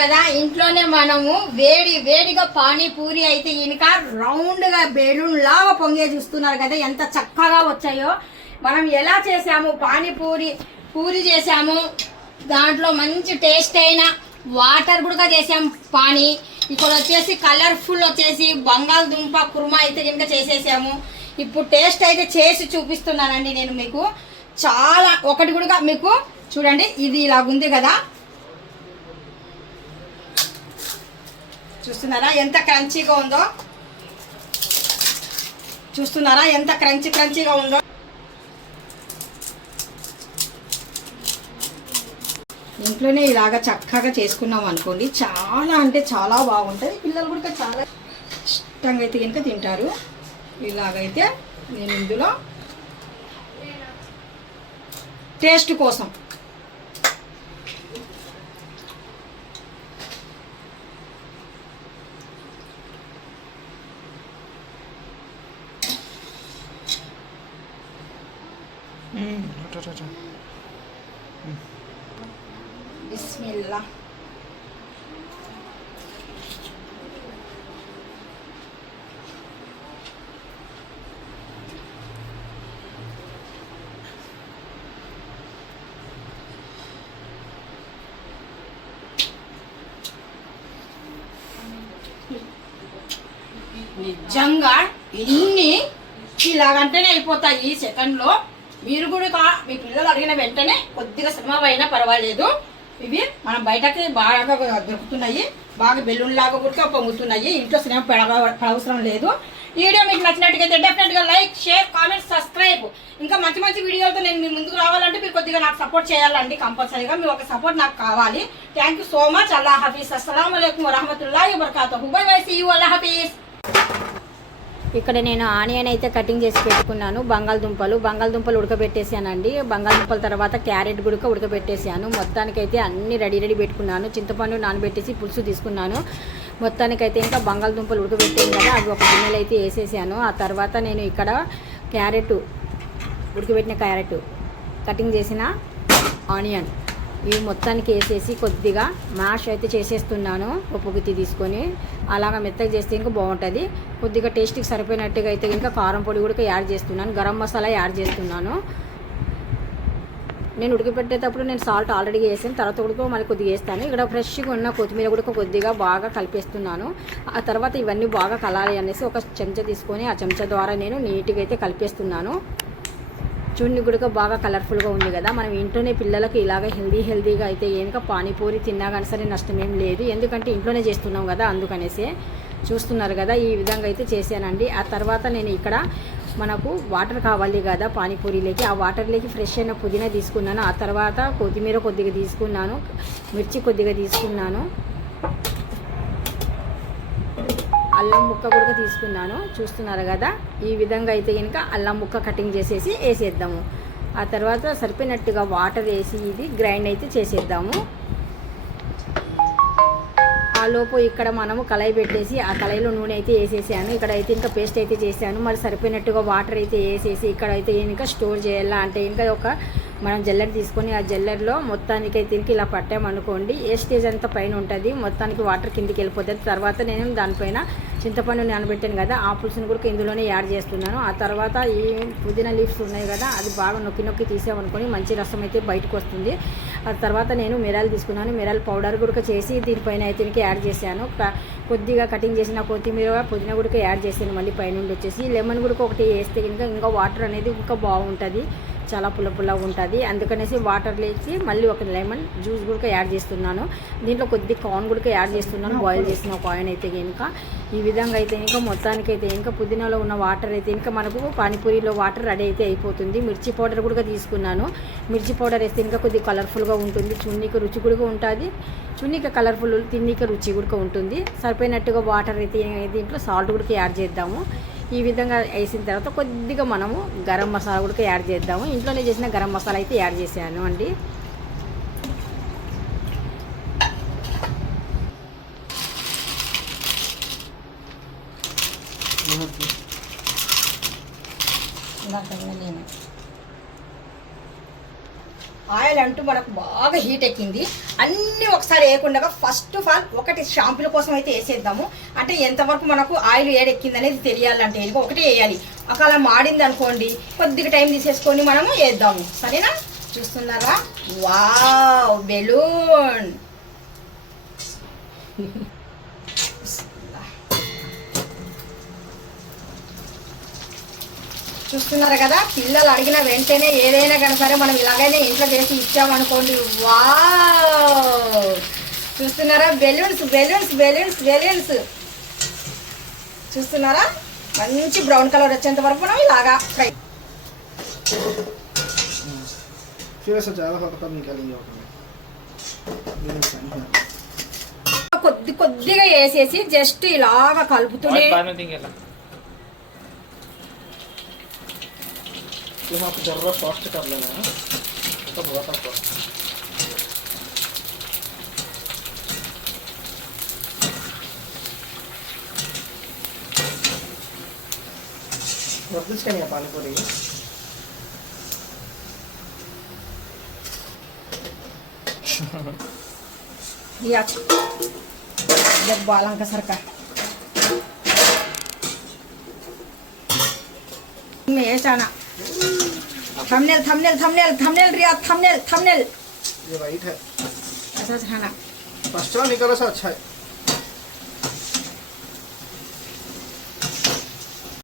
కదా, ఇంట్లోనే మనము వేడిగా పానీపూరి అయితే ఇంకా రౌండ్గా బెలూన్ లాగా పొంగే చూస్తున్నారు కదా, ఎంత చక్కగా వచ్చాయో. మనం ఎలా చేసాము, పూరి చేసాము, దాంట్లో మంచి టేస్ట్ అయిన వాటర్ కూడా చేసాము పానీ. ఇక్కడ వచ్చేసి కలర్ఫుల్ వచ్చేసి బంగాళదుంప కుర్మా అయితే కనుక చేసేసాము. ఇప్పుడు టేస్ట్ అయితే చేసి చూపిస్తున్నానండి నేను మీకు. చాలా ఒకటి కూడా మీకు చూడండి, ఇది ఇలాగుంది కదా, చూస్తున్నారా ఎంత క్రంచీగా ఉందో, చూస్తున్నారా ఎంత క్రంచీగా ఉందో. ఇంట్లోనే ఇలాగా చక్కగా చేసుకున్నాం అనుకోండి, చాలా అంటే చాలా బాగుంటుంది. పిల్లలు కూడా చాలా ఇష్టంగా అయితే కనుక తింటారు. ఇలాగైతే నేను ఇందులో టేస్ట్ కోసం బిస్మిల్లా నిజంగా ఇన్ని ఇలాగంటేనే అయిపోతాయి ఈ సెకండ్లో. మీరు కూడా మీ పిల్లలు అడిగిన వెంటనే కొద్దిగా శ్రమ అయినా పర్వాలేదు. ఇవి మనం బయటకి బాగా దొరుకుతున్నాయి, బాగా బెలూన్ లాగా కూడా పొంగుతున్నాయి. ఇంట్లో శ్రమ పడవసరం లేదు. ఈ వీడియో మీకు నచ్చినట్టుగైతే డెఫినెట్గా లైక్, షేర్, కామెంట్, సబ్స్క్రైబ్. ఇంకా మంచి వీడియోలతో నేను మీ ముందుకు రావాలంటే మీరు కొద్దిగా నాకు సపోర్ట్ చేయాలండి. కంపల్సరీగా మీ ఒక సపోర్ట్ నాకు కావాలి. Thank you so much. అల్లా హఫీజ్. అస్సలాము అలైకుం వరహమతుల్లాహి వబరకాతుహు. Bye bye, see you. అల్లా హఫీజ్. ఇక్కడ నేను ఆనియన్ అయితే కటింగ్ చేసి పెట్టుకున్నాను. బంగాళదుంపలు ఉడకబెట్టేసానండి. బంగాళదుంపల తర్వాత క్యారెట్ గుడక ఉడకబెట్టేసాను. మొత్తానికైతే అన్ని రెడీ పెట్టుకున్నాను. చింతపండు నానబెట్టేసి పులుసు తీసుకున్నాను. మొత్తానికైతే ఇంకా బంగాళదుంపలు ఉడకబెట్టాను కదా, అవి ఒక గిన్నెలు అయితే వేసేసాను. ఆ తర్వాత నేను ఇక్కడ ఉడకబెట్టిన క్యారెట్, కటింగ్ చేసిన ఆనియన్ ఇవి మొత్తానికి వేసేసి కొద్దిగా మ్యాష్ అయితే చేసేస్తున్నాను. ఉప్పు గుత్తి తీసుకొని అలాగా మెత్తగా చేస్తే ఇంకా బాగుంటుంది. కొద్దిగా టేస్ట్కి సరిపోయినట్టుగా అయితే ఇంకా కారం పొడి కూడా యాడ్ చేస్తున్నాను. గరం మసాలా యాడ్ చేస్తున్నాను. నేను ఉడకపెట్టేటప్పుడు నేను సాల్ట్ ఆల్రెడీ వేసాను, తర్వాత ఉడక మళ్ళీ కొద్దిగా వేస్తాను. ఇక్కడ ఫ్రెష్గా ఉన్న కొత్తిమీర కూడా కొద్దిగా బాగా కలిపేస్తున్నాను. ఆ తర్వాత ఇవన్నీ బాగా కలాలి అనేసి ఒక చెంచా తీసుకొని ఆ చెంచా ద్వారా నేను నీట్గా అయితే కలిపేస్తున్నాను. చూడండి గుడక బాగా కలర్ఫుల్గా ఉంది కదా. మనం ఇంట్లోనే పిల్లలకి ఇలాగ హెల్దీగా అయితే కనుక పానీపూరి తిన్నా కానీ సరే నష్టమేం లేదు, ఎందుకంటే ఇంట్లోనే చేస్తున్నాం కదా, అందుకనేసే. చూస్తున్నారు కదా, ఈ విధంగా అయితే చేశానండి. ఆ తర్వాత నేను ఇక్కడ మనకు వాటర్ కావాలి కదా పానీపూరిలోకి, ఆ వాటర్లోకి ఫ్రెష్ అయిన పుదీనా తీసుకున్నాను. ఆ తర్వాత కొత్తిమీర కొద్దిగా తీసుకున్నాను, మిర్చి కొద్దిగా తీసుకున్నాను, అల్లం ముక్క కూడా తీసుకున్నాను. చూస్తున్నారు కదా, ఈ విధంగా అయితే కనుక అల్లం ముక్క కటింగ్ చేసేసి వేసేద్దాము. ఆ తర్వాత సరిపోయినట్టుగా వాటర్ వేసి ఇది గ్రైండ్ అయితే చేసేద్దాము. ఆ లోపు ఇక్కడ మనము కళాయి పెట్టేసి ఆ కళాయిలో నూనె అయితే వేసేసాను. ఇక్కడ అయితే ఇంకా పేస్ట్ అయితే చేశాను. మరి సరిపోయినట్టుగా వాటర్ అయితే వేసేసి ఇక్కడ అయితే ఇంకా స్టోర్ చేయాలా అంటే ఇంకా మనం జల్లెడ తీసుకొని ఆ జల్లెడలో మొత్తానికి అయితే ఇలా పట్టామనుకోండి, వేస్టేజ్ అంతా పైన ఉంటుంది, మొత్తానికి వాటర్ కిందికి వెళ్ళిపోతుంది. తర్వాత నేను దానిపైన చింతపండు నానబెట్టాను కదా, ఆ పులుసుని కూడా ఇందులోనే యాడ్ చేస్తున్నాను. ఆ తర్వాత ఈ పుదీనా లీవ్స్ ఉన్నాయి కదా, అది బాగా నొక్కి తీసామనుకొని మంచి రసం అయితే బయటకు వస్తుంది. ఆ తర్వాత నేను మిరాలు తీసుకున్నాను. మిరాల పౌడర్ కూడా చేసి దీనిపైన అయితే యాడ్ చేశాను. కొద్దిగా కటింగ్ చేసిన కొత్తిమీర, పుదీనా కూడా యాడ్ చేశాను. మళ్ళీ పైనుండి వచ్చేసి లెమన్ కూడా ఒకటి వేస్తే ఇంకా వాటర్ అనేది ఇంకా బాగుంటుంది, చాలా పుల్లగా ఉంటుంది. అందుకనేసి వాటర్ వేసి మళ్ళీ ఒక లెమన్ జ్యూస్ కూడా యాడ్ చేస్తున్నాను. దీంట్లో కొద్ది కార్న్ కూడా యాడ్ చేస్తున్నాను, బాయిల్ చేసిన ఒక ఆయిల్ అయితే ఇంకా. ఈ విధంగా అయితే ఇంకా మొత్తానికైతే ఇంకా పుదీనాలో ఉన్న వాటర్ అయితే ఇంకా మనకు పానీపూరిలో వాటర్ రెడీ అయితే అయిపోతుంది. మిర్చి పౌడర్ కూడా తీసుకున్నాను. మిర్చి పౌడర్ వేస్తే ఇంకా కొద్దిగా కలర్ఫుల్గా ఉంటుంది, చున్నీకి రుచి కూడా ఉంటుంది, చున్నీకి కలర్ఫుల్, తిన్నీకి రుచి కూడా ఉంటుంది. సరిపోయినట్టుగా వాటర్ అయితే దీంట్లో సాల్ట్ కూడా యాడ్ చేద్దాము. ఈ విధంగా వేసిన తర్వాత కొద్దిగా మనము గరం మసాలా కూడా యాడ్ చేద్దాము. ఇంట్లోనే చేసిన గరం మసాలా అయితే యాడ్ చేశాను అండి. ఆయిల్ అంటూ మనకు బాగా హీట్ ఎక్కింది. అన్నీ ఒకసారి వేయకుండా ఫస్ట్ ఆఫ్ ఆల్ ఒకటి షాంపుల కోసం అయితే వేసేద్దాము. అంటే ఎంతవరకు మనకు ఆయిల్ ఏడెక్కింది అనేది తెలియాలంటే ఒకటి వేయాలి. ఒకవేళ మాడింది అనుకోండి కొద్దిగా టైం తీసేసుకొని మనము వేద్దాము. సరేనా? చూస్తున్నారా? Wow, balloon. చూస్తున్నారు కదా, పిల్లలు అడిగిన వెంటనే ఏదైనా కానీ సరే మనం ఇలాగైనా ఇంట్లో చేసి ఇచ్చామనుకోండి. వావ్, చూస్తున్నారా? Balloons balloons balloons balloons. చూస్తున్నారా? మంచి బ్రౌన్ కలర్ వచ్చేంత వరకు మనం ఇలాగా ఫ్రై. కొద్ది కొద్దిగా వేసేసి జస్ట్ ఇలాగా కలుపుతూనే आप जरा फास्ट कर लेना है तो बहुत आपको वर्दिश का नहीं पानी पूरी या जब बालां का सरका में चाना thumbnail thumbnail thumbnail thumbnail Riyadh thumbnail thumbnail ये वाइट है ऐसा खाना फर्स्ट निकला सा अच्छा है।